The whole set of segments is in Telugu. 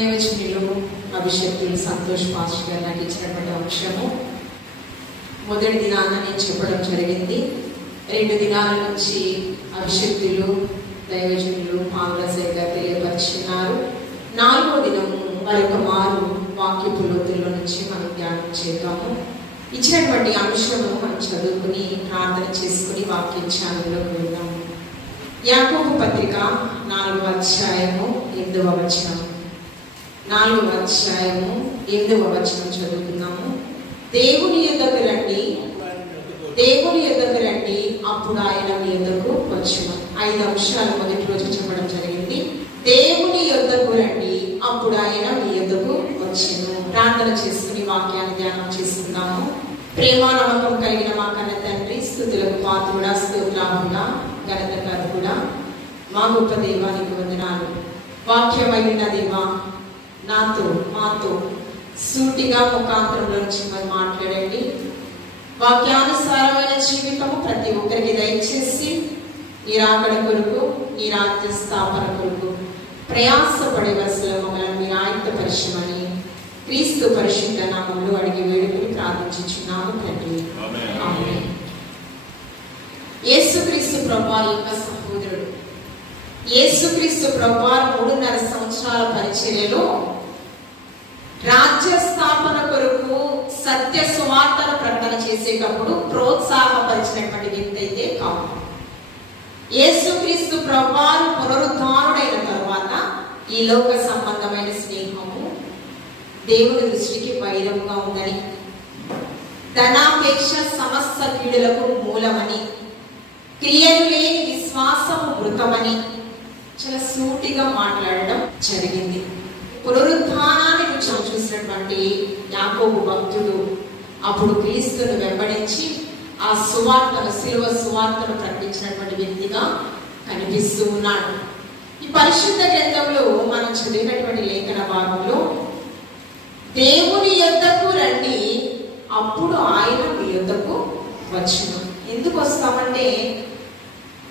దైవజనులు అభిషేకులు సంతోష్ పాస్టర్ గారు నాకు ఇచ్చినటువంటి అంశము మొదటి దినాన నేను చెప్పడం జరిగింది. 2 దినాల నుంచి అభిషేకులు దైవజనులు పాంగ్రసయ్య గారు తెలియపరిచినారు. 4వ దినము మరొక మారు వాక్యపు లోతుల్లో నుంచి మనం ధ్యానం చేద్దాము. ఇచ్చినటువంటి అంశము మనం చదువుకుని ప్రార్థన చేసుకుని వాక్య ధ్యానంలోకి వెళ్దాము. యాకోబు పత్రిక 4వ అధ్యాయము 8వ వచనం. 4వ అధ్యాయము 8వ వచనం చదువుతున్నాము. దేవుని యొద్దకు రండి, అప్పుడు ఆయన మీ యొద్దకు వచ్చును. 5 అంశాలు మొదటి రోజు చెప్పడం జరిగింది. దేవుని యొద్దకు రండి, అప్పుడు ఆయన మీ యొద్దకు వచ్చును. ప్రార్థన చేసుకుని వాక్యాన్ని ధ్యానం చేసుకున్నాము. ప్రేమ నమ్మకం కలిగిన మా కన్న తండ్రి, స్తుతులకు పాత్రుడా, స్తోత్రాముడా, ఘనతకరుడా, మా గొప్ప దేవానికి వందనాలు. వాక్యమైన దేవా, మాతో సూటిగా ముఖాంతరంలో నుంచి మరి మాట్లాడండి. వాక్యానుసారమైన జీవితము ప్రతి ఒక్కరికి దయచేసి నీ రాకడ కొరకు, నీ రాజ్య స్థాపన కొరకు ప్రయాసపడే వరుసలో మమ్మల్ని మీరు ఆయుధపరచమని క్రీస్తు పరిశుద్ధ నామములో అడిగి వేడుకుని ప్రార్థించుచున్నాము తండ్రి. ఆమేన్. యేసుక్రీస్తు ప్రభువారి యొక్క సహోదరుడు, యేసుక్రీస్తు ప్రభువారు 3.5 సంవత్సరాల పరిచర్యలో రాజ్య స్థాపన కొరకు సత్య సువార్తను ప్రకటన చేసేటప్పుడు ప్రోత్సాహపరిచినటువంటి వ్యక్తి అయితే కాదు. యేసుక్రీస్తు ప్రభువారు పునరుద్ధానుడైన తరువాత ఈ లోక సంబంధమైన స్నేహము దేవుని దృష్టికి వైరముగా ఉందని, ధనాపేక్ష సమస్త కీడులకు మూలమని, క్రియలు లేని విశ్వాసము మృతమని చాలా సూటిగా మాట్లాడడం జరిగింది. పునరుద్ధానాన్ని రుచి చూసినటువంటి యాకోబు భక్తుడు అప్పుడు క్రీస్తును వెంబడించి ఆ సువార్తను, శిలువ సువార్తను ప్రకటించినటువంటి వ్యక్తిగా కనిపిస్తూ ఉన్నాడు. ఈ పరిశుద్ధ గ్రంథంలో మనం చదివినటువంటి లేఖన భాగంలో దేవుని యొద్దకు రండి, అప్పుడు ఆయన మీ యొద్దకు వచ్చును. ఎందుకు వస్తామంటే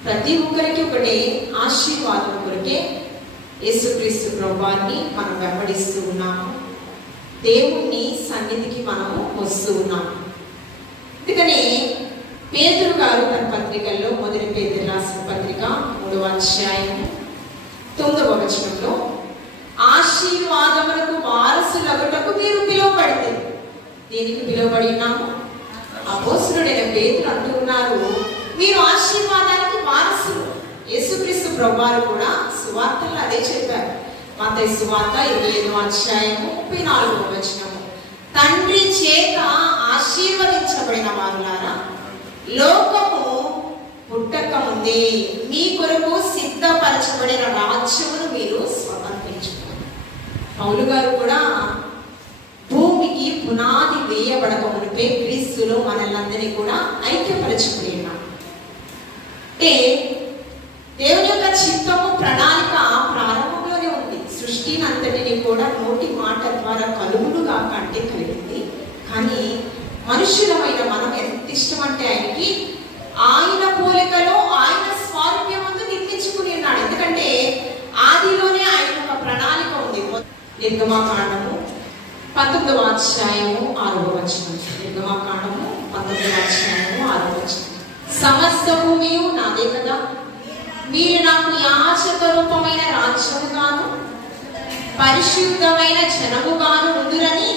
ప్రతి ఒక్కరికి ఒకటే ఆశీర్వాదం కొరకే యేసుక్రీస్తు ప్రభువాన్ని మనం వెంబడిస్తూ ఉన్నాము. దేవుని సన్నిధికి మనము వస్తూ ఉన్నాము. అందుకనే పేతురు గారు తన పత్రికల్లో, మొదటి పేతురు రాసిన పత్రిక 3వ అధ్యాయం 9వ వచనంలో ఆశీర్వాదములకు వారసులగుటకు మీరు పిలువబడితే, దీనికి పిలువబడి ఉన్నాము. అపోస్తలుడైన పేతురు అంటూ ఉన్నారు, మీరు ఆశీర్వాదానికి వారసులు. యేసుక్రీస్తు ప్రభువారు కూడా సువార్తల్లో అదే చెప్పారు. మత్తయి సువార్త 27వ అధ్యాయము 34వ వచనము, తండ్రి చేత ఆశీర్వదించబడిన వారులారా, లోకము పుట్టక ముందే మీ కొరకు సిద్ధపరచబడిన రాజ్యమును మీరు స్వతంత్రించుకోండి. పౌలు గారు కూడా భూమికి పునాది వేయబడక మునిపే క్రీస్తులో మనల్ని కూడా ఐక్యపరచుకుని ఉన్నాడు. అంటే దేవుని యొక్క చిత్తము, ప్రణాళిక ప్రారంభంలోనే ఉంది. సృష్టిని అంతటిని కూడా నోటి మాట ద్వారా కలుగులుగా కంటే కలిగింది. కానీ మనుషులమైన మనం ఎంత ఇష్టం అంటే ఆయనకి ఆయన పోలికలో, ఆయన స్వారూప్యమందు నిర్మించుకుని ఉన్నాడు. ఎందుకంటే ఆదిలోనే ఆయన ఒక ప్రణాళిక ఉంది. నిర్గమకాండము 19వ అధ్యాయము 6వ వచనం. నిర్గమకాండము 19వ అధ్యాయము 6వ వచనం, సమస్త భూమియు నాదే కదా, మీరు నాకు యాజక రూపమైన రాజ్యముగాను పరిశుద్ధమైన జనముగాను ఉండురని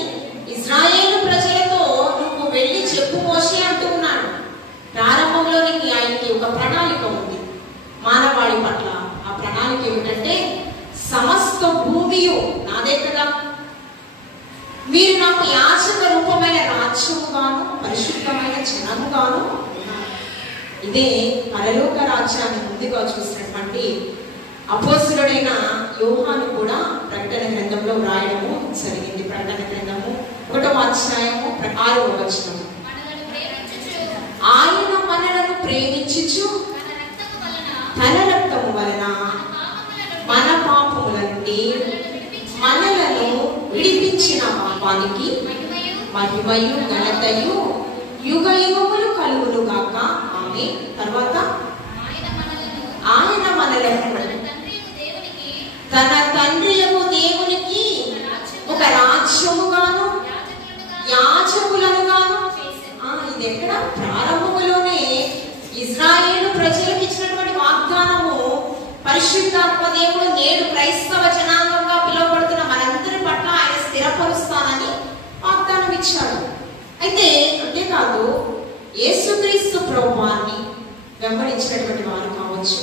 ఇశ్రాయేలు ప్రజలతో నువ్వు వెళ్ళి చెప్పు మోషే అంటూ ఉన్నాడు. ప్రారంభంలో ఆయనకి ఒక ప్రణాళిక ఉంది మానవాళి పట్ల. ఆ ప్రణాళిక ఏమిటంటే సమస్త భూమియు నాదే కదా, మీరు నాకు యాజక రూపమైన రాజ్యముగాను పరిశుద్ధమైన జనముగాను. ఇదే పరలోక రాజ్యాన్ని ముందుగా చూసినటువంటి అపోస్తలుడైన యోహాను కూడా ప్రకటన గ్రంథంలో వ్రాయడము జరిగింది. ప్రకటన గ్రంథము 1వ అధ్యాయము 6వ వచనము, ఆయన మనలను ప్రేమించుచు తన రక్తము వలన మన పాపముల నుండి మనలను విడిపించిన పాపానికి మహిమయు ఘనతయు యుగ యుగములు కలుగును గాక. ఆమేన్. తర్వాత ఆయన మనలను తన తండ్రియగు దేవునికి అంతేకాదు యేసుక్రీస్తు ప్రభువాన్ని వెంబడించినటువంటి వారు కావచ్చు,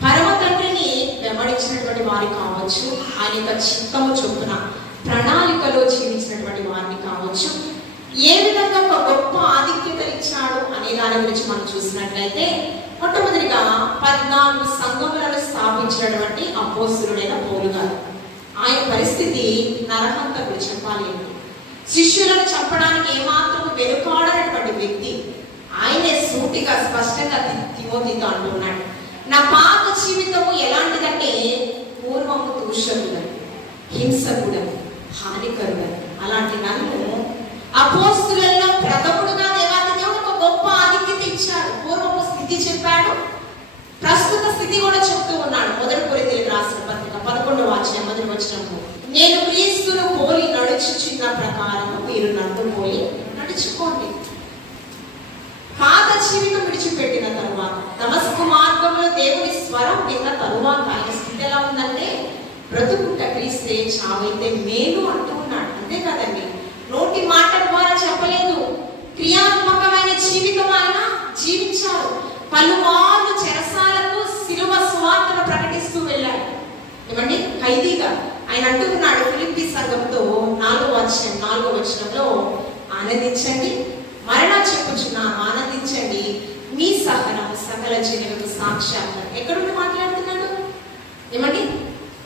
పరమ తండ్రిని వెంబడించినటువంటి వారు కావచ్చు, ఆయన యొక్క చిత్తము చొప్పున ప్రణాళికలో జీవించినటువంటి వారిని కావచ్చు, ఏ విధంగా ఒక గొప్ప ఆధిక్యత ఇచ్చాడు అనే దాని గురించి మనం చూసినట్లయితే, మొట్టమొదటిగా 14 సంఘములను స్థాపించినటువంటి అపోస్తలుడైన పౌలు గారు. ఆయన పరిస్థితి నరహంతకుడు చెప్పాలి. శిష్యులను చంపడానికి ఏమాత్రం వెనుకాడనటువంటి వ్యక్తి. ఆయనే సూటిగా స్పష్టంగా తిమోతితో అంటున్నాడు, నా పాత జీవితము ఎలాంటిదంటే పూర్వము దూషకుడని, హింసకుడని, హానికరుడని. అలాంటి నన్ను అపోస్తలులలో ప్రథముడుగా దేవాది దేవుడు ఒక గొప్ప ఆధిక్యత ఇచ్చాడు. పూర్వపు స్థితి చెప్పాడు, ప్రస్తుత స్థితి కూడా చెప్తూ ఉన్నాడు. 1 కొరింథీయులకు రాసిన పత్రిక 11వ అధ్యాయం 1వ వచనము, నేను క్రీస్తును పోలి నడుచుచున్న ప్రకారము మీరు నన్ను పోలి నడుచుకోండి. పాత జీవితం విడిచిపెట్టిన తరువాత, దమస్కు మార్గంలో దేవుని స్వరం విన్న తరువాత ఆయన స్థితి ఎలా ఉందంటే, బ్రతుకుట క్రీస్తే, చావైతే మేలు అంటూ ఉన్నాడు. అంతే కదండి, నోటి మాట ద్వారా చెప్పలేదు, క్రియాత్మకమైన జీవితం ఆయన జీవించాడు. పలుమార్లు చెరసాలకు శిలువ సువార్తను ప్రకటిస్తూ వెళ్ళాడు. ఏమండి, ఖైదీగా ఆయన అంటూ ఉన్నాడు ఫిలిప్పీ సంఘంతో 4వ అధ్యాయం 4వ వచనంలో, ఆనందించండి, మరలా చెప్పుచున్నాను ఆనందించండి, మీ సహనము సకల జనులకు సాక్షాత్కారం. ఎక్కడుండి మాట్లాడుతున్నాడు? ఏమండి,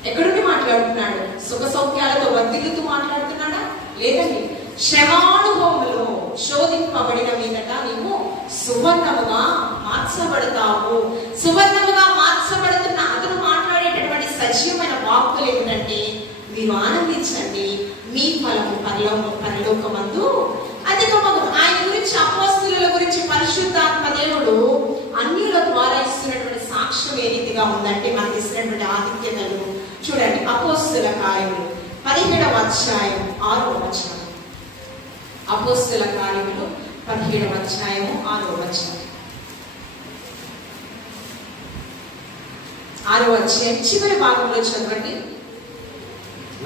ఎక్కడుండి మాట్లాడుతున్నాడు? సుఖ సౌఖ్యాలతో వర్ధిల్లుతూ మాట్లాడుతున్నాడా? లేదండి, శ్రమానుభవములో శోధింపబడిన మీదట నీవు సువర్ణముగా మార్చబడతావు. సువర్ణముగా మార్చబడుతున్న అతను మాట్లాడేటటువంటి సజీవమైన వాక్కులు ఏమిటంటే, మీరు ఆనందించండి, మీ ఫలము పరలోకమందు అధికమగు. ఆయన గురించి, అపోస్తలుల గురించి పరిశుద్ధాత్మ దేవుడు అన్యుల ద్వారా ఇస్తున్నటువంటి సాక్ష్యం ఏ రీతిగా ఉందంటే, మనకి ఇస్తున్నటువంటి ఆధిక్యతలు చూడండి. అపోస్తల కార్యములు 17వ అధ్యాయం 6వ వచనం. అపోస్తల కార్యములు 17వ అధ్యాయము 6వ వచనం. 6వ అధ్యాయం చివరి భాగంలో చదవండి.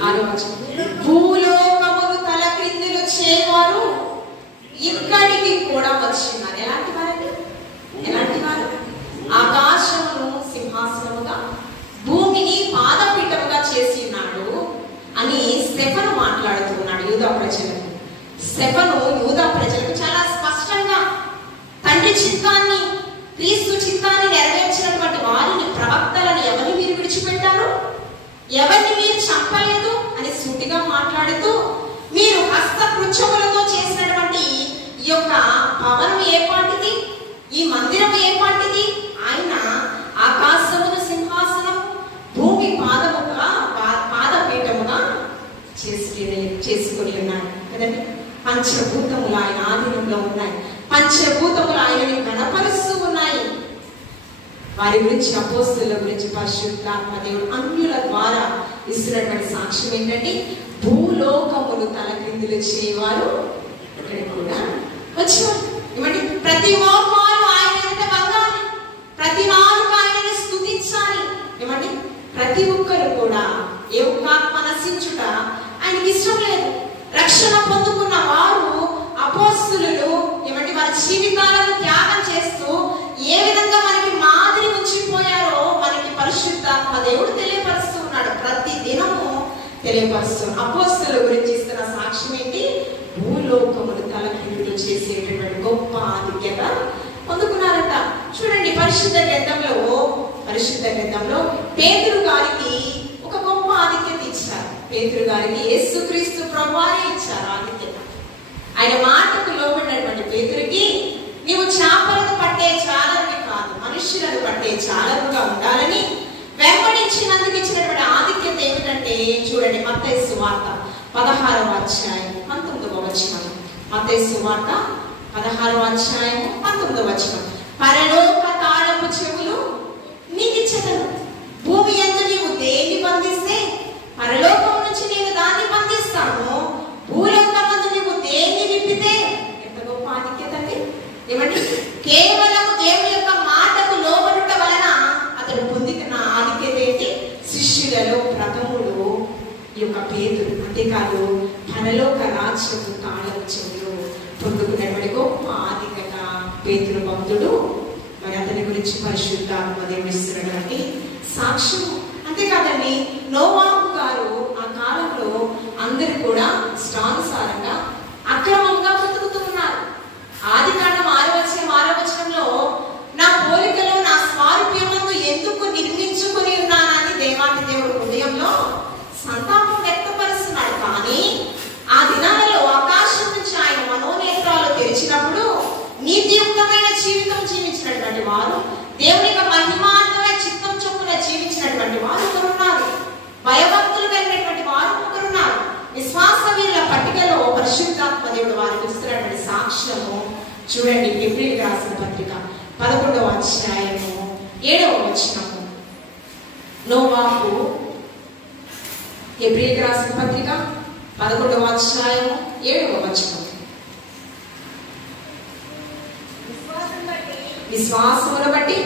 6వ వచనం, భూలోకమును తల క్రిందులు చేయవారు ఇక్కడికి కూడా వచ్చినారు. ఎలాంటి వారండి? ఎలాంటి వారు? ఆకాశమును సింహాసనముగా, భూమిని పాదపీఠముగా చేసి ఉన్నాడు అని స్టెఫను మాట్లాడుతున్నాడు యూదా ప్రజలకు. స్టెఫను యూదా ప్రజలకు చాలా స్పష్టంగా తండ్రి చిత్తాన్ని, క్రీస్తు చిత్తాన్ని నెరవేర్చినటువంటి వారిని, ప్రవక్తలను ఎవరిని మీరు విడిచిపెట్టారు, ఎవరిని మీరు చంపలేదు అని సూటిగా మాట్లాడుతూ, మీరు హస్తకృత్యములతో చేసినటువంటి ఈ యొక్క భవనం ఏపాటిది, ఈ మందిరం ఏపాటిది? ఆయన ఆకాశమును సింహాసనం, భూమి పాదపీఠముగా చేసుకుని ఉన్నాడు కదండి. పంచభూతములు ఆయన ఆధీనంలో ఉన్నాయి. పంచభూతములు ఆయనని గణపరుస్తూ ఉన్నాయి. వారి గురించి, అపోస్తలుల గురించి పరిశుద్ధాత్మ దేవుడు అన్యుల ద్వారా ఇస్తున్నటువంటి సాక్ష్యం ఏంటంటే, భూలోకమును తల క్రిందులు చేయవారు ఇక్కడికి కూడా వచ్చేవారు. ఏమంటే, ప్రతి మోకాలు ఆయన వెంట వంగాలి, ప్రతి నాలుక ఆయనని స్తుతించాలి. ఏమంటే, ప్రతి ఒక్కరు కూడా ఏ ఒక్క ఆత్మ నశించుట ఆయనకి ఇష్టం లేదు. రక్షణ పొందుకున్న వారు, అపోస్తలులు ఏమంటే, వారి జీవితాలను త్యాగం చేస్తూ ఏ విధంగా మనకి మాదిరి ఉంచిపోయారో మనకి పరిశుద్ధాత్మ దేవుడు తెలియపరుస్తూ ఉన్నాడు. ప్రతి దినము తెలియపరుస్తూ అపోస్తలుల గురించి ఇస్తున్న సాక్ష్యం ఏంటి? భూలోకమును తలకిందులు చేసేటటువంటి గొప్ప ఆధిక్యత పొందుకున్నారట. చూడండి, పరిశుద్ధ గ్రంథంలో పేతురు గారికి ఒక గొప్ప ఆధిక్యత ఇచ్చారు. పేతురు గారికి యేసుక్రీస్తు ప్రభువారే ఇచ్చారు ఆధిక్యత. ఆయన మాటకు లోబడినటువంటి పేతురికి, నీవు చేపలను పట్టే జాలరుని కాదు, మనుష్యులను పట్టే జాలరుగా ఉండాలని వెంబడించినందుకు ఇచ్చినటువంటి ఆధిక్యత ఏమిటంటే, చూడండి, మత్తయి సువార్త 16వ అధ్యాయం 19వ వచనం. మత్తయి సువార్త 16వ అధ్యాయం 19వ వచనం, పరలోక తాళపు చెవులు నీకిచ్చెదను. భూమి యందు నీవు దేన్ని బంధిస్తే పరలోకం నుంచి నేను దాన్ని బంధిస్తాను. భూలోకమందు నీవు దేన్ని విప్పితే, ఎంత గొప్ప ఆధిక్యత అండి. ఏమంటే, కేవలం దేవుని యొక్క మాటకు లోబడుట వలన అతడు పొందుతున్న ఆధిక్యత ఏంటి? శిష్యులలో ప్రథముడు ఈ యొక్క పేతురు. అంతేకాదు, పరలోక రాజ్యము తాళపు చెవులు, పొందుకున్నటువంటి గొప్ప ఆధిక్యత పేతురు భక్తుడు. మరి అతని గురించి పరిశుద్ధాత్మ దేవుడు ఇస్తున్నటువంటి సాక్ష్యం. అంతేకాదండి, నోవాహు గారు ఆ కాలంలో అందరూ కూడా ఇష్టానుసారంగా అక్రమంగా బ్రతుకుతూ ఉన్నారు. ఆదికాండం 6వ వచనంలో నా పోలికలో నా స్వారూప్యమందు ఎందుకు నిర్మించుకుని ఉన్నానని దేవాది దేవుడు హృదయంలో సంతాపం వ్యక్తపరుస్తున్నాడు. కానీ ఆ దినాలలో ఆకాశం నుంచి ఆయన మనోనేత్రాలు తెరిచినప్పుడు నీతియుక్తమైన జీవితం జీవించినటువంటి వారు, దేవుని యొక్క మహిమార్థమైన చిత్తం చొప్పున జీవించినటువంటి వారు ఒకరున్నారు. భయభక్తులు కలిగినటువంటి వారు ఒకరున్నారు. విశ్వాస వీరుల పట్టికలో పరిశుద్ధాత్మ దేవుడు వారికి ఇస్తున్నటువంటి సాక్ష్యము చూడండి. హెబ్రీయులకు రాసిన పత్రిక 11వ అధ్యాయము 7వ వచనము. నోవాహు, హెబ్రీయులకు రాసిన పత్రిక 11వ అధ్యాయము 7వ వచనం. విశ్వాసమును బట్టి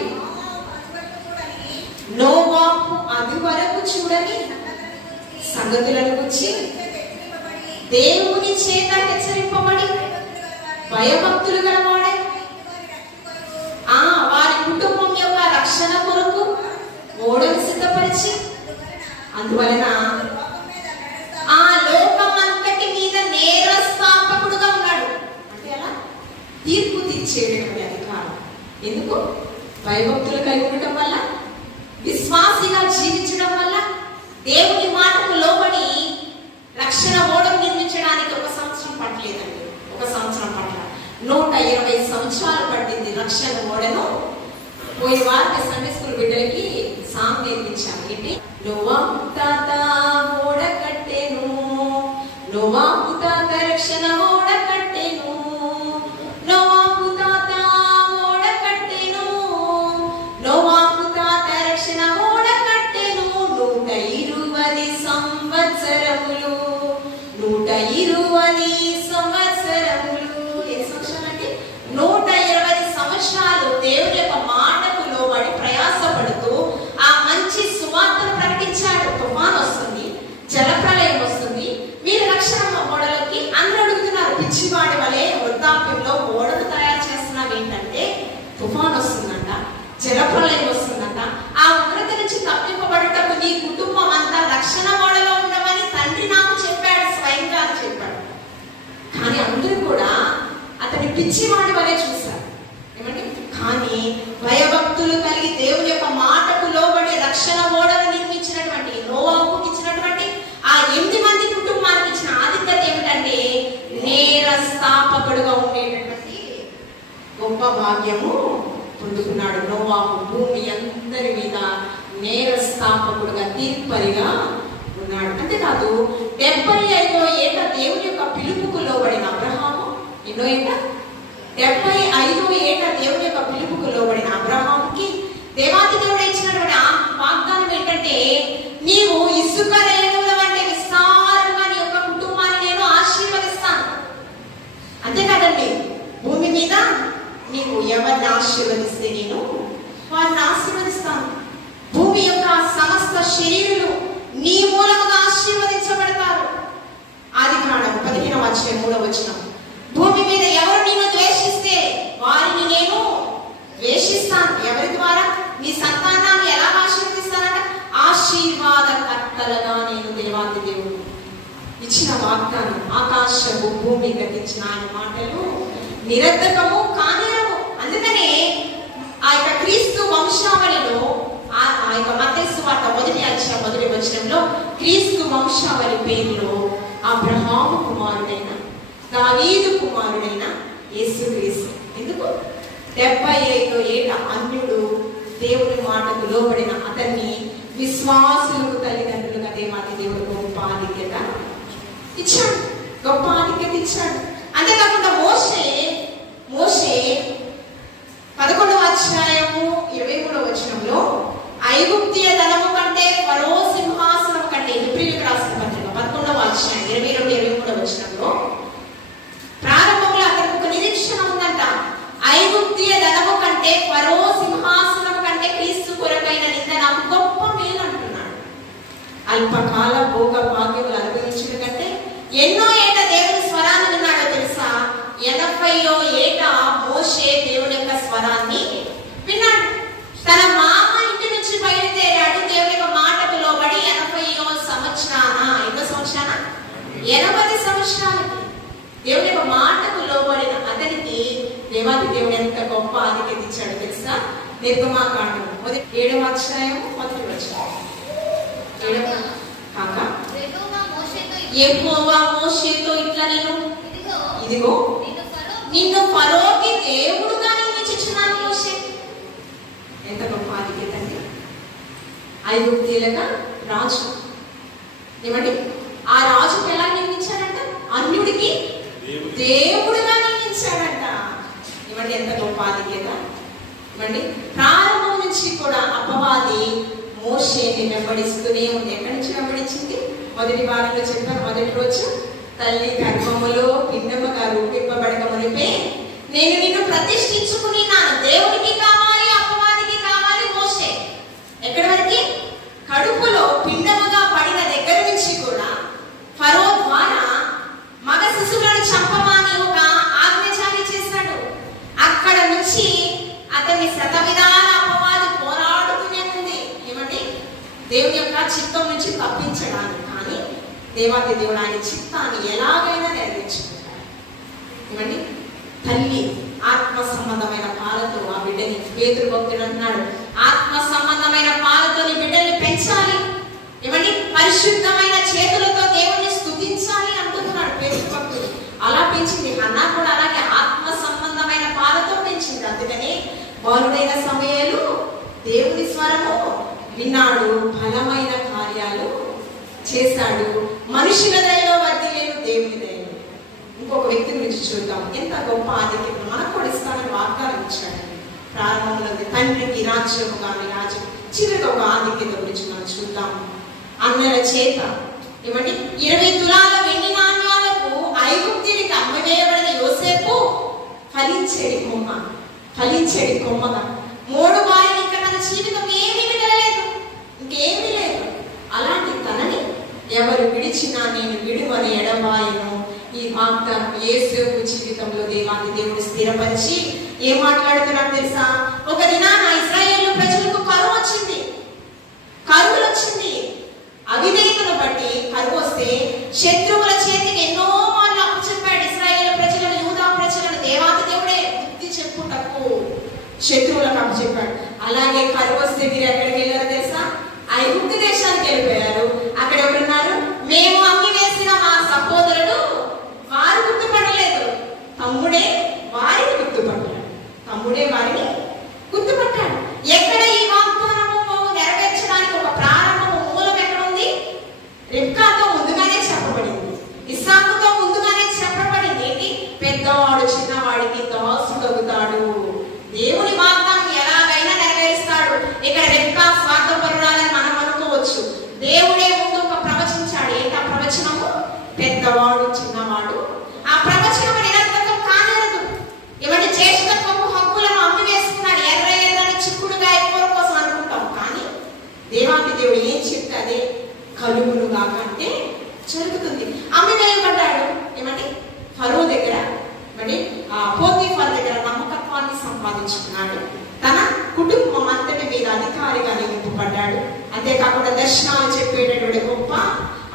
నోవాహు అది వరకు చూడని సంగతులను గురించి దేవుని చేత హెచ్చరింపబడి భయభక్తులు గలవాడే వారి కుటుంబం యొక్క రక్షణ కొరకు ఓడను సిద్ధపరిచి అందువలన ఆ లోకమంతటి మీద నేరస్థాపకుడుగా ఉన్నాడు. అంటే అలా తీర్పు తీర్చేటటువంటి అధికారం. ఎందుకు? భయభక్తులు కలిగి ఉండటం వల్ల, విశ్వాసిగా జీవించడం వల్ల, దేవుని మాటకు లోబడి రక్షణ ఓడను నిర్మించడానికి 1 సంవత్సరం పట్టలేదండి. 1 సంవత్సరం పట్ల 120 సంవత్సరాలు పట్టింది రక్షణ ఓడను. పోయిన వారికి సండే స్కూల్ బిడ్డలకి సాంగ్ నేర్పించాను. ఏంటి? నోవాహు తాత ఓడ కట్టెను, నోవాహు తాత రక్షణ ఓడ కట్టెను, నోవాహు తాత ఓడ కట్టెను, నోవాహు తాత రక్షణ ఓడ కట్టెను. 120 సంవత్సరములు, 120 సంవత్సరములు. ఎన్ని సంవత్సరాలు అంటే 120 సంవత్సరాలు దేవుని యొక్క మాటకు లోబడి ప్రయాసపడుతూ ఆ మంచి సువార్తను ప్రకటించాడు. తుఫాన్ వస్తుంది, జలప్రలయం వస్తుంది, మీరు రక్షణ ఓడలోకి అందరూ అడుగుతున్నారు. పిచ్చివాడి వలె వృద్ధాప్యంలో ఓడను తయారు చేస్తున్నాం. ఏంటంటే తుఫాన్ వస్తుందంట, జలప్రలయం వస్తుందంట. ఆ ఉగ్రత నుంచి తప్పింపబడటకు నీ కుటుంబం అంతా రక్షణ ఓడలో ఉండమని తండ్రి నాకు చెప్పాడు, స్వయంగా చెప్పాడు. కానీ అందరూ కూడా అతని పిచ్చివాడి వలె చూశారు. ఏమండి? కానీ భయభక్తులు కలిగి దేవుని యొక్క మాటకు లోబడి రక్షణ ఓడను నిర్మించినటువంటి నోవాహుకు ఇచ్చినటువంటి ఆ 8 మంది కుటుంబానికి ఇచ్చిన ఆధిక్యత ఏమిటంటే నేరస్థాపకుడుగా ఉండేటటువంటి గొప్ప భాగ్యము పొందుకున్నాడు. నోవాహు భూమి అందరి మీద నేరస్థాపకుడుగా, తీర్పరిగా ఉన్నాడు. అంతేకాదు 75వ ఏట దేవుని యొక్క పిలుపుకు లోబడిన అబ్రహాము, ఎన్నో ఏట? 75వ ఏట దేవుని యొక్క పిలుపుకు లోబడిన అబ్రహాముకి దేవాది దేవుడు ఇచ్చినటువంటి ఆ వాగ్దానం ఏంటంటే, నీవు ఇసుక రేణువుల వంటి విస్తారంగా నీ యొక్క కుటుంబాన్ని నేను ఆశీర్వదిస్తాను. అంతేకాదండి, భూమి మీద నీవు ఎవరిని ఆశీర్వదిస్తే నేను వారిని ఆశీర్వదిస్తాను. భూమి యొక్క సమస్త శరీరులు నీ మూలముగా ఆశీర్వదించబడతారు. ఆదికాండం 15వ అధ్యాయం 3వ వచనం. భూమి మీద ఎవరు నిన్ను ద్వేషిస్తే వారిని నేను ద్వేషిస్తాను. ఎవరి ద్వారా? నీ సంతానాన్ని ఎలా ఆశీర్వదిస్తానంట? ఆశీర్వాదకర్తలుగా నేను దేవాది దేవుడు ఇచ్చిన వాగ్దానం. ఆకాశము భూమి గతించిన ఆయన మాటలు నిరర్ధకము కానేరవు. అందుకనే ఆ యొక్క క్రీస్తు వంశావళిలో ఆ యొక్క మత్తయి సువార్త 1వ అధ్యాయం 1వ వచనంలో క్రీస్తు వంశావళి పేరులో అబ్రహాము కుమారుడైన, దావీదు కుమారుడైన యేసుక్రీస్తు. ఎందుకు? 75వ ఏట అన్యుడు దేవుని మాటకు లోబడిన అతన్ని విశ్వాసులకు తల్లిదండ్రులుగా దేవాది దేవుడు గొప్ప ఆధిక్యత ఇచ్చాడు, గొప్ప ఆధిక్యత ఇచ్చాడు. అంతేకాకుండా మోషే 11వ అధ్యాయము 23వ వచనంలో ఐగుప్తీయ ధనము కంటే ఫరో సింహాసనం కంటే, హెబ్రీయులకు రాసిన పత్రిక 11వ అధ్యాయం 22, 23వ వచనంలో ప్రారంభంలో అతనికి ఒక నిరీక్షణ ఉందంట. ఐగుప్తీయ ధనము కంటే ఫరో సింహాసనం కంటే క్రీస్తు కొరకైన నింద నాకు గొప్ప మేలు అంటున్నాడు. అల్పకాల భోగ భాగ్యములు అనుభవించడం కంటే ఎన్నో ఏట దేవుని స్వరాన్ని విన్నాడు, 80 సంవత్సరాలకి దేవుని యొక్క మాటకు లోబడిన అతనికి దేవాది దేవుడు ఎంత గొప్ప ఆధిక్యత ఇచ్చాడు తెలుసా? నిర్గమాకాండం 7వ అధ్యాయం 1వ వచనం. యెహోవా మోషేతో ఇట్లా నేను ఇదిగో నిన్ను ఫరోకి దేవుడుగా నియమించుచున్నాను. మోషే ఎంత గొప్ప ఆధిక్యత అండి! ఐగుప్తీయులుగా రాజు. ఏమండి ఆ రాజుకి ఎలా నియమించాడంట? అన్యుడికి దేవుడుగా నియమించాడంట. ఏమండి ఎంత గొప్ప ఆధిక్యత! ఏమండి ప్రారంభం నుంచి కూడా అపవాది మోషేని వెంబడిస్తూనే ఉంది. ఎక్కడి నుంచి వెంబడించింది? మొదటి వారంలో చెప్పారు. మొదటి రోజు తల్లి గర్భములో పిండముగా రూపింపబడక మునిపే నేను నిన్ను ప్రతిష్ఠించుకున్నాను. దేవుడికి కావాలి, అపవాదికి కావాలి మోషే. ఎక్కడి వరకు? కడుపులో పిండముగా పడిన దగ్గర నుంచి కూడా ఫరో ద్వారా మగ శిశువులను చంపమని ఒక ఆజ్ఞ జారీ చేశాడు. అక్కడ నుంచి అతన్ని శతవిధాల అపవాది పోరాడుతూనే ఉంది. ఏమండి దేవుని యొక్క చిత్తం నుంచి తప్పించడానికి. కానీ దేవాది దేవుడు ఆయన చిత్తాన్ని ఎలాగైనా నెరవేర్చుకుంటాడు. ఏమండి తల్లి ఆత్మ సంబంధమైన పాలతో ఆ బిడ్డని, పేతురు భక్తుడు అన్నాడు, ఆత్మ సంబంధమైన పాలతో నీ బిడ్డని పెంచాలి. ఏమండి పరిశుద్ధమైన చేతులతో దేవుని స్తుతించాలి అంటున్నాడు పేతురు భక్తుడు. అలా పెంచింది. అన్నా కూడా అలాగే ఆత్మ సంబంధమైన పాలతో పెంచింది. అందుకని బాలుడైన సమయాలు దేవుని స్వరము విన్నాడు, బలమైన కార్యాలు చేశాడు. మనుషుల దయలో వర్ధిల్లేను, దేవుని దయలో. ఇంకొక వ్యక్తి గురించి చూద్దాం. ఎంత గొప్ప ఆధిక్యత మనకు కూడా ఇస్తానని వాగ్దానం ఇచ్చాడండి. ప్రారంభంలో తండ్రికి రాజ్యము కానీ రాజు, చివరిగా ఒక ఆధిక్యత గురించి మనం చూద్దాం. అన్నల చేత ఏమండి 20 తులాల వెండి నాణ్యాలకు ఐగుప్తునికి అమ్మవేయబడిన యోసేపు ఫలించేడి కొమ్మగా 3 వారిని ఇంకా తన జీవితం ఏమీ మిగలలేదు, ఇంకేమీ లేదు. అలాంటి తనని ఎవరు విడిచినా నేను విడువని ఎడబాయను. ఈ వాగ్దానం యేసేపు జీవితంలో దేవాది దేవుడు స్థిరపరిచి ఏం మాట్లాడుతున్నారు తెలుసా? ఒక దినాన ఇశ్రాయేలు ప్రజలకు కరువు వచ్చింది. అవిధేయతను బట్టి కరువు వస్తే శత్రువుల చేతికి ఎన్నో మార్లు అప్పచెప్పాడు ఇశ్రాయేలు ప్రజలను, యూదా ప్రజలను. దేవాది దేవుడే బుద్ధి చెప్పుటకు శత్రువులకు అప్పచెప్పాడు. అలాగే కరువు వస్తే మీరు ఎక్కడికి వెళ్ళారో తెలుసా? ఐగుప్తు దేశానికి వెళ్ళిపోయారు. అక్కడ ఎవరున్నారు? మేము అమ్మి వేసిన మా సహోదరుడు వారు గుర్తుపడలేదు, తమ్ముడే వారిని గుర్తుపట్టాడు. ఎక్కడ ఈ వాగ్దానము నెరవేర్చడానికి ఒక ప్రారంభము మూలం ఎక్కడ ఉంది? రిబ్కాతో ముందుగానే చెప్పబడింది, ఇస్సాకుతో ముందుగానే చెప్పబడింది. ఏంటి? పెద్దవాడు చిన్నవాడికి దాసుడవుతాడు. దేవుని వాగ్దానం ఎలాగైనా నెరవేరుస్తాడు. ఇక్కడ రిబ్కా స్వార్థపరురాలని మనం అనుకోవచ్చు. దేవుడే ముందు ఒక ప్రవచించాడు. ఏంటి ఆ ప్రవచనము? పెద్దవాడు చిన్నవాడు. ఆ ప్రవచనము నిరర్థకం కానరదు. ఏమంటే జ్యేష్ఠత్వపు హక్కులను అమ్మి వేసుకున్నాడు. ఎర్రని చిక్కుడుగా ఎక్కువ కోసం అనుకుంటాం. కానీ దేవాది దేవుడు ఏం చెప్తే అదే కలుగును గాక అంటే జరుగుతుంది. అమ్మి వేయబడ్డాడు. ఏమంటే ఫరో దగ్గర, మరి పోతీఫర్ దగ్గర నమ్మకత్వాన్ని సంపాదించుకున్నాడు. తన కుటుంబం అంతటి మీద అధికారిగా నియమింపబడ్డాడు. అంతేకాకుండా దర్శనాలు చెప్పేటటువంటి గొప్ప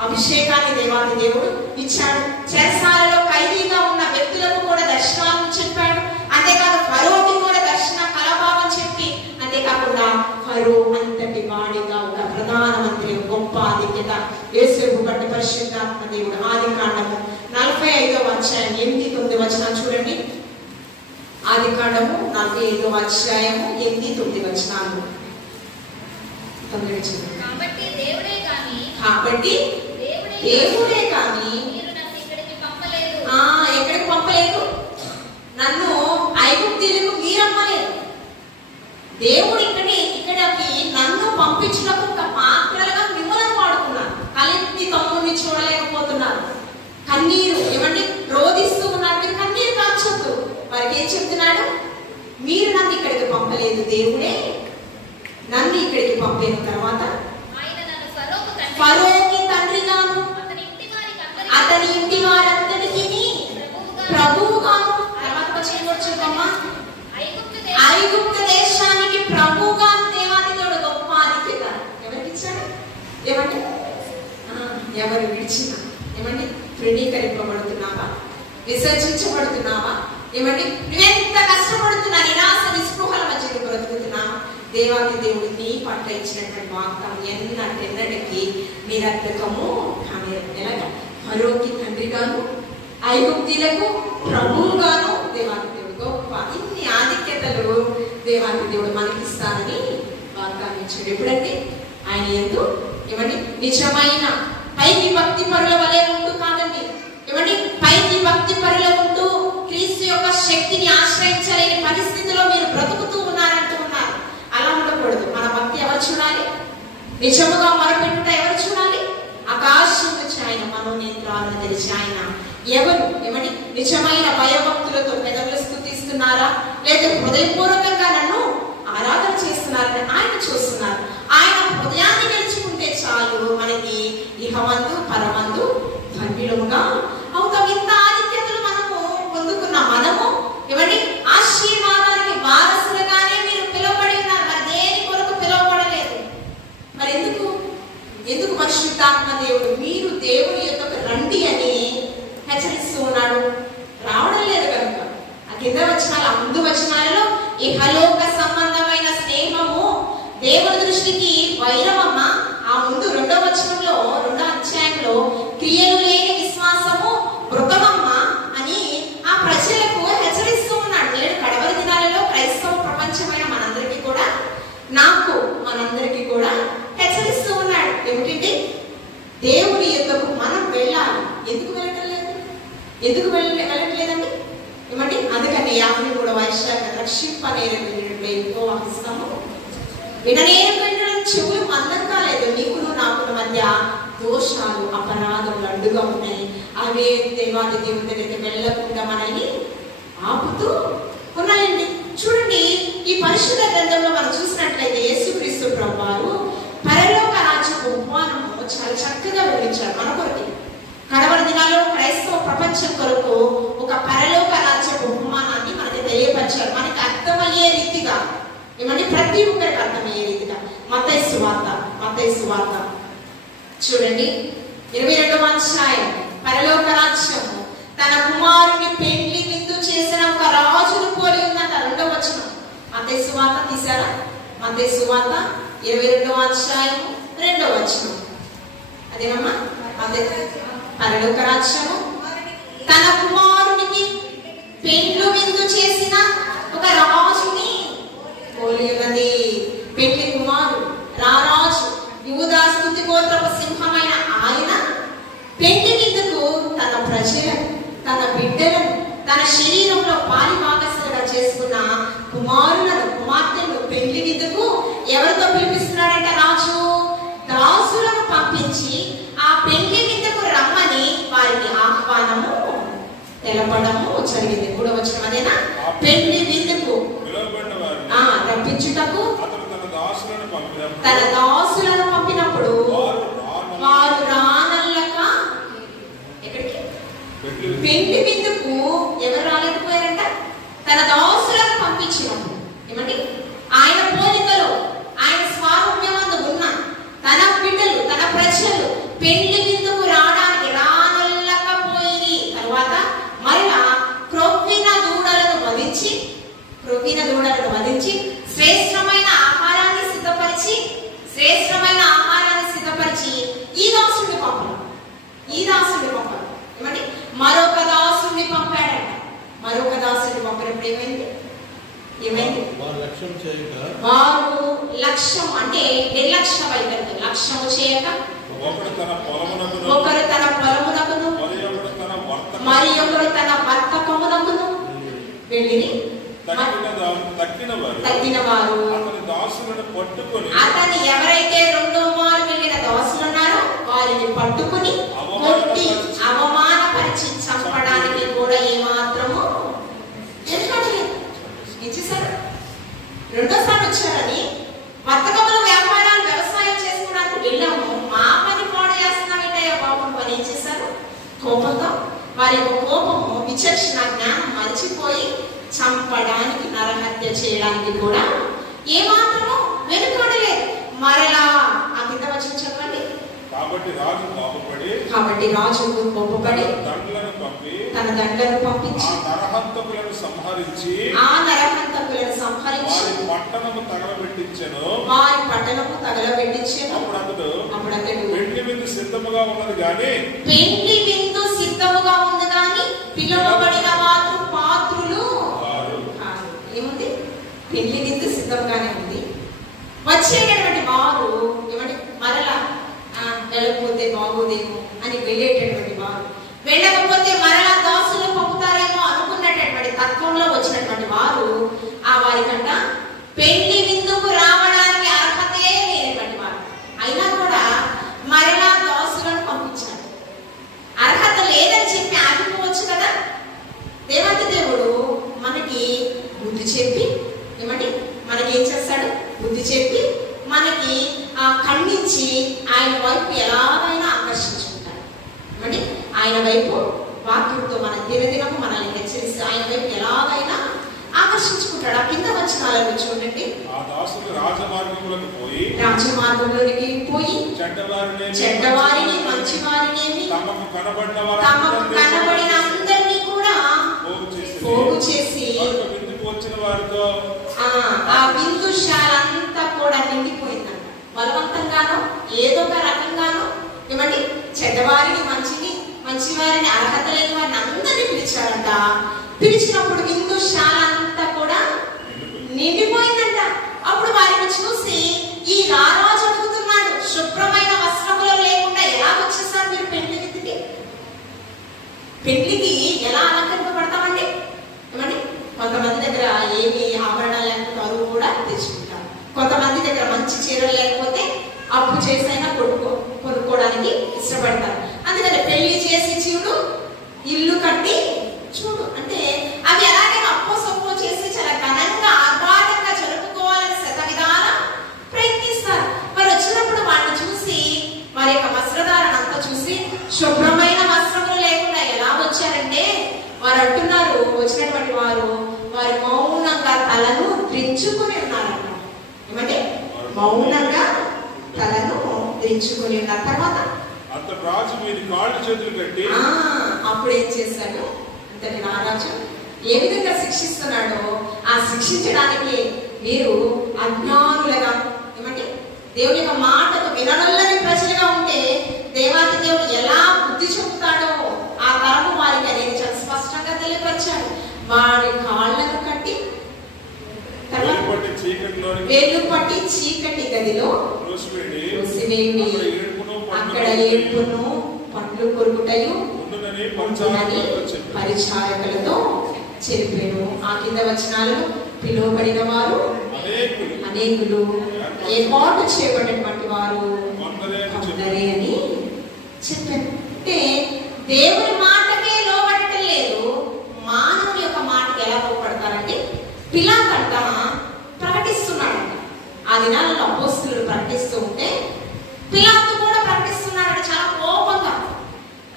అభిషేకాన్ని దేవాది దేవుడు ఇచ్చాడు. చెరసాలలో ఖైదీగా ఉన్న వ్యక్తులకు కూడా దర్శనాలను చెప్పాడు. అంతేకాదు ఫరోకి కూడా దర్శన కలభావం చెప్పి, అంతేకాకుండా ఫరో అంతటి వాడిగా ఒక ప్రధానమంత్రి గొప్ప ఆధిక్యత యేసేపు బట్టి పరిశుద్ధాత్మ దేవుడు. ఆదికాండము 45వ అధ్యాయం 8-9 వచనాలు చూడండి. ఆదికాండము 45వ అధ్యాయము 8-9 వచనాలు. కాబట్టి దేవుడే కానీ ఎక్కడికి పంపలేదు, నన్ను ఐగుప్తీయులకు మీరమ్మలేదు. దేవుడు ఇక్కడికి నన్ను పంపించడానికి ఒక పాత్రలుగా మిమ్మల్ని వాడుకున్నారు. కలెత్తి తమ్ముడిని చూడలేకపోతున్నారు, కన్నీరు ఏమంటే రోధిస్తూ ఉన్నారు. మీరు కన్నీరు కాచొద్దు. వారికి ఏం చెప్తున్నాడు? మీరు నన్ను ఇక్కడికి పంపలేదు, దేవుడే నన్ను ఇక్కడికి పంపిన తర్వాత ఫరోకి తండ్రిగాను అతని ఇంటి వారందరికీ ప్రభువుగాను ఐగుప్తు దేశానికి ప్రభువుగా దేవాది దేవుడు గొప్ప ఆధిక్యత ఎవరికి ఇచ్చాడు? ఏమంటే ఎవరు విడిచినా, ఏమంటే తృణీకరింపబడుతున్నావా? విసర్జించబడుతున్నావా? ఏమండి, నువ్వెంత కష్టపడుతున్నా నిరాశ నిస్పృహల మధ్య బ్రతుకుతున్నావా? దేవాది దేవుడు నీ పట్ల ఇచ్చినటువంటి వాగ్దానం ఎన్నటికి నిరర్థకము కానీ ఎలాగా? ఫరోకి తండ్రిగాను ఐగుప్తీయులకు ప్రభువుగాను దేవాది దేవుడు గొప్ప ఇన్ని ఆధిక్యతలు దేవాది దేవుడు మనకిస్తానని వాగ్దానం ఇచ్చాడు. ఎప్పుడంటే ఆయన యందు ఏమండి నిజమైన పైకి భక్తి పరుల వలె ఉంటూ కాదండి, ఏమండి పైకి భక్తి పరుల ఉంటూ క్రీస్తు యొక్క శక్తిని ఆశ్రయించలేని పరిస్థితిలో మీరు బ్రతుకుతూ ఉన్నారంటూ ఉన్నారు. అలా ఉండకూడదు. మన భక్తి ఎవరు చూడాలి? నిజముగా మొరపెట్టుట ఎవరు చూడాలి? ఆకాశం నుంచి ఆయన మనోనేత్రాలను తెరిచి ఆయన ఎవరు ఏమండి నిజమైన భయభక్తులతో పెదవులు స్తుతిస్తున్నారా లేదా హృదయపూర్వకంగా నన్ను ఆరాధన చేస్తున్నారని ఆయన చూస్తున్నారు. ఆయన హృదయాన్ని గెలుచుకుంటే చాలు, మనకి ఇహమందు పరమందు ధన్యులుగా అవుతాం. ఇంత ఆధిక్యతలు మనము పొందుకున్న మనము ఏమండి ఆశీర్వాదానికి వారసులుగానే మీరు పిలువబడి ఉన్నారు. మరి దేని కొరకు పిలువబడలేదు? మరి ఎందుకు పరిశుద్ధాత్మ దేవుడు మీరు దేవుని యొక్క రండి అని హెచ్చరిస్తూ ఉన్నాడు? రావడం లేదు కనుక ఆ కింద వచనాలు ముందు వచనాలలో ఇహలోక సంబంధమైన స్నేహము దేవుని దృష్టికి వైరమమ్మ. ఆ ముందు 2వ వచనంలో 2వ అధ్యాయంలో క్రియలు లేని విశ్వాసము మృతమమ్మ అని ఆ ప్రజలకు హెచ్చరిస్తూ ఉన్నాడు. నేడు కడవరి దినాలలో క్రైస్తవ ప్రపంచమైన మనందరికీ కూడా మనందరికీ కూడా హెచ్చరిస్తూ ఉన్నాడు. ఏమిటంటే దేవుని యొద్దకు మనం వెళ్ళాలి. ఎందుకు వెళ్ళట్లేదండి? ఏమండి అందుకని 53వ రక్షింపనేరమైనటువంటి ఎక్కువ హస్తము విననేరమైన చెవులు మందం కాలేదు. నీకును నాకుల మధ్య దోషాలు అపరాధములు అడ్డుగా ఉన్నాయి. అవే దేవాది దేవుని దగ్గరికి వెళ్ళకుండా మనల్ని ఆపుతూ ఉన్నాయండి. చూడండి, ఈ పరిశుద్ధ గ్రంథంలో మనం చూసినట్లయితే యేసుక్రీస్తు ప్రభువారు పరలోక రాజ్యపు ఉపమానము చాలా చక్కగా వివరించారు మన కొరకు. కడవరి దినాల్లో క్రైస్తవ ప్రపంచం కొరకు ఒక పరలోక రాజ్యపు ఉపమానాన్ని మనకి తెలియపరిచారు. మనకి అర్థమయ్యే రీతిగా, ఏమంటే ప్రతి ఒక్కరికి అర్థమయ్యే రీతిగా. మత్తయి సువార్త చూడండి 22వ అధ్యాయం. పరలోక రాజ్యము తన కుమారుని పెండ్లి విందు చేసిన ఒక రాజును పోలి ఉందంట. 2వ వచనం. మత్తయి సువార్త తీసారా? మత్తయి సువార్త 22వ అధ్యాయం 2వ వచనం. అదేనమ్మా, పరలోక రాజ్యము తన కుమారునికి పెండ్లు విందు చేసిన ఒక రాజుని పోలి ఉన్నది. పెండ్లి కుమారుడు రారాజు యూదా స్తుతి గోత్రపు సింహమైన ఆయన పెండ్లి విందుకు తన ప్రజలను, తన బిడ్డలను, తన శరీరంలో పాలిభాగస్తులుగా చేసుకున్న కుమార్తెను పెండ్లి విందుకు ఎవరితో పిలిపిస్తున్నాడంట? రాజు దాసులను పంపించి ఆ పెండ్లి విందుకు రమ్మని వారికి ఆహ్వానము తెలపడము జరిగింది. 3వ వచనం అదేనా? పెండ్లి విందుకు రప్పించుటకు తన దాసులను పంపినప్పుడు వారు రానల్లక ఎక్కడికి? పెండ్లి విందుకు ఎవరు రాలేకపోయారంట? తన దాసులను పంపించినప్పుడు. ఏమండి ఆయన పోలికలో ఆయన స్వారూప్యమందు ఉన్న తన బిడ్డలు, తన ప్రజలు పెండ్లి విందుకు రావడానికి రానల్లకపోయి తర్వాత మరలా క్రొవ్విన దూడలను వధించి శ్రేష్టమైన ఆహారాన్ని సిద్ధపరిచి ఈ దాసుని పంపారు. ఏమండి మరొక దాసుని పంపాడంట. మరొక దాసుని పంపినప్పుడు ఏమైంది? వారు లక్ష్యం అంటే నిర్లక్ష్య వైఖరితో లక్ష్యము చేయక ఒకరు తన పొలమునకును మరి ఒకరు తన వర్తకమునకును వెళ్ళి తగ్గిన వారు అతని ఎవరైతే 2వ మారు వెళ్ళిన దాసులు ఉన్నారో వారిని పట్టుకుని కొట్టి అవమానపరిచి చంపడానికి కూడా ఏమాత్రము ఇచ్చేసారు. 2వసారి వచ్చారని వర్తకములు, వ్యాపారాలు, వ్యవసాయం చేసుకోవడానికి వెళ్ళాము, మా పని పాడు చేస్తున్నామేటయ్యా బాబు అని ఏం చేశారు? కోపంతో వారి యొక్క కోపము విచక్షణ జ్ఞానం మరిచిపోయి చంపడానికి, నరహత్య చేయడానికి కూడా ఏమాత్రము వెనుకాడలేదు. మరలా ఆ కింద వచ్చి చెప్పండి. కాబట్టి రాజు కోపపడి తన దండలను పంపించి ఆ నరహంతకులను సంహరించి వారి పట్టణము తగలబెట్టించెను. అప్పుడు అతడు పెండ్లి విందు సిద్ధముగా ఉన్నది గాని పిలువబడిన వారు పాత్రులు ఏముంది? పెళ్లి విందు సిద్ధంగానే ఉంది. వచ్చేటటువంటి వారు ఏమంటే మరలా వెళ్ళకపోతే బాగోదేమో అని వెళ్ళేటటువంటి వారు, వెళ్ళకపోతే మరలా దాసులు పంపుతారేమో అనుకున్నటువంటి తత్వంలో వచ్చినటువంటి వారు ఆ వారికంట పెళ్లి విందుకు రావడానికి అర్హతే లేనటువంటి వారు. అయినా కూడా మరలా దాసులను పంపించారు. అర్హత లేదని చెప్పి ఆగిపోవచ్చు కదా. దేవాది దేవుడు మనకి బుద్ధి చెప్పి ఏమంటే మనకి ఏం చేస్తాడు? బుద్ధి చెప్పి మనకి ఖండించి ఆయన వైపు ఎలాగైనా ఆకర్షించుకుంటాడు. ఏమంటే ఆయన వైపు వాక్యంతో మన దినదినము మనల్ని హెచ్చరిస్తూ ఆయన వైపు ఎలాగైనా ఆకర్షించుకుంటాడు. ఆ కింద వచనాలను చూడండి. రాజమార్గంలోనికి పోయి చెడ్డవారిని మంచివారిని తమకు కనబడిన అందరినీ కూడా పోగు చేసి ఆ విందుశాల అంతా కూడా నిండిపోయిందంట. బలవంతంగానో ఏదో ఒక రకంగానో ఏమండి చెడ్డవారిని మంచివారిని అర్హత లేని వారిని అందరినీ పిలిచారంట. పిలిచినప్పుడు విందుశాల అంతా కూడా నిండిపోయిందంట. అప్పుడు వారిని చూసి ఈ రారాజు అడుగుతున్నాడు, శుభ్రమైన వస్త్రములు లేకుండా ఎలా వచ్చేసారు మీరు పెళ్లికి? పెళ్లికి ఎలా అలంకరింపబడతామండి? ఏమండి కొంతమంది దగ్గర ఏమి ఆభరణాలు లేకపోతే అరువు కూడా తెచ్చుకుంటారు. కొంతమంది దగ్గర మంచి చీరలు లేకపోతే అప్పు చేసైనా కొనుక్కోవడానికి ఇష్టపడతారు. అందుకని పెళ్లి చేసి చూడు, ఇల్లు కట్టి చూడు అంటే అవి ఎలాగైనా అప్పు సొప్పు చేసి చాలా ఘనంగా ఆర్భాటంగా జరుపుకోవాలని శతవిధాల ప్రయత్నిస్తారు. మరి వచ్చినప్పుడు వాడిని చూసి వారి యొక్క వస్త్రధారణ అంతా చూసి శుభ్రమైన వస్త్రములు లేకుండా ఎలా వచ్చారంటే వారు అంటున్నారు, వచ్చినటువంటి వారు మౌనంగా తలను దించుకుని ఉన్నారన్న. ఏమంటే మౌనంగా తలను దించుకుని ఉన్న తర్వాత అప్పుడు ఏం చేశాడు? అంతటి రారాజు ఏ విధంగా శిక్షిస్తున్నాడో ఆ శిక్షించడానికి మీరు అజ్ఞానులుగా ఏమంటే దేవుని యొక్క మాటకు విననొల్లని ప్రజలుగా ఉంటే దేవాది దేవుడు ఎలా బుద్ధి చెబుతాడో ఆ తరపు వారికి అనేది చాలా స్పష్టంగా తెలియపరిచాడు. వారి కాళ్ళను కట్టి వేలు పట్టి చీకటి గదిలో అక్కడ ఏడ్పును పండ్లు కొరుకుటయు పరిచారకులతో చెప్పాను. ఆ కింద వచనాలను పిలువబడిన వారు అనేకులు, ఏర్పాటు చేయబడినటువంటి వారు కొందరే అని చెప్పాను. అంటే దేవుని మాటకే లోబడటం లేదు, మానవుని యొక్క మాటకి ఎలా లోపడతారంటే పిలాతంట ప్రకటిస్తున్నాడంట. ఆ దినాలలో అపోస్తలులు ప్రకటిస్తూ ఉంటే పిలాతు కూడా ప్రకటిస్తున్నాడంట చాలా కోపంగా.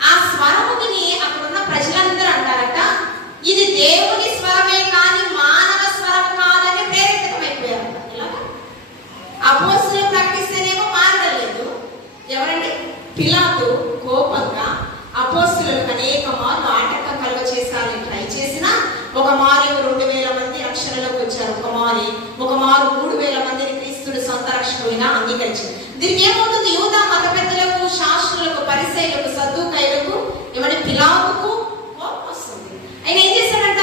ఆ స్వరము విని అక్కడున్న ప్రజలందరూ అంటారట, ఇది దేవుని స్వరమే కానీ మానవ స్వరం కాదని ప్రేరేపితమైపోయారంట. ఇలాగా అపోస్తలులు ప్రకటిస్తేనేమో మారలేదు. ఎవరండి? పిలాతు కోపంగా అపోస్తలులకు అనేక మార్లు ఆటంకం కలుగ చేశారని ట్రై చేసినా ఒక మారు 2000 మంది రక్షణలోకి వచ్చారు. ఒక మారు 3000 మందిని క్రీస్తుని సొంత రక్షకులుగా అంగీకరించారు. దీనికి ఏమవుతుంది? యూదా మత పెద్దలకు, శాస్త్రులకు, పరిసయ్యులకు, సద్దూకయ్యులకు ఏమంటే పిలాతుకు కోపం వస్తుంది. ఆయన ఏం చేశాడంట?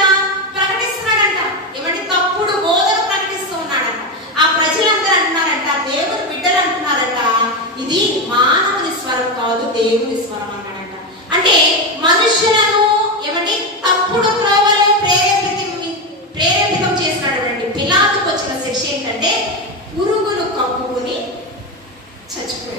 ప్రకటిస్తున్నాడంట. ఏమంటే తప్పుడు బోధన ప్రకటిస్తూ ఉన్నాడంట. ఆ ప్రజలందరూ అంటున్నారంట, దేవుని బిడ్డలు అంటున్నారంట, ఇది మానవుని స్వరం కాదు దేవుని స్వరం అన్నాడంట. అంటే మనుషులను ఏమంటే తప్పుడు త్రోవలో ప్రేరేపితం చేసినటువంటి పిలాతుకు వచ్చిన శిక్ష ఏంటంటే పురుగులు కప్పుకుని చచ్చిపోయాడు.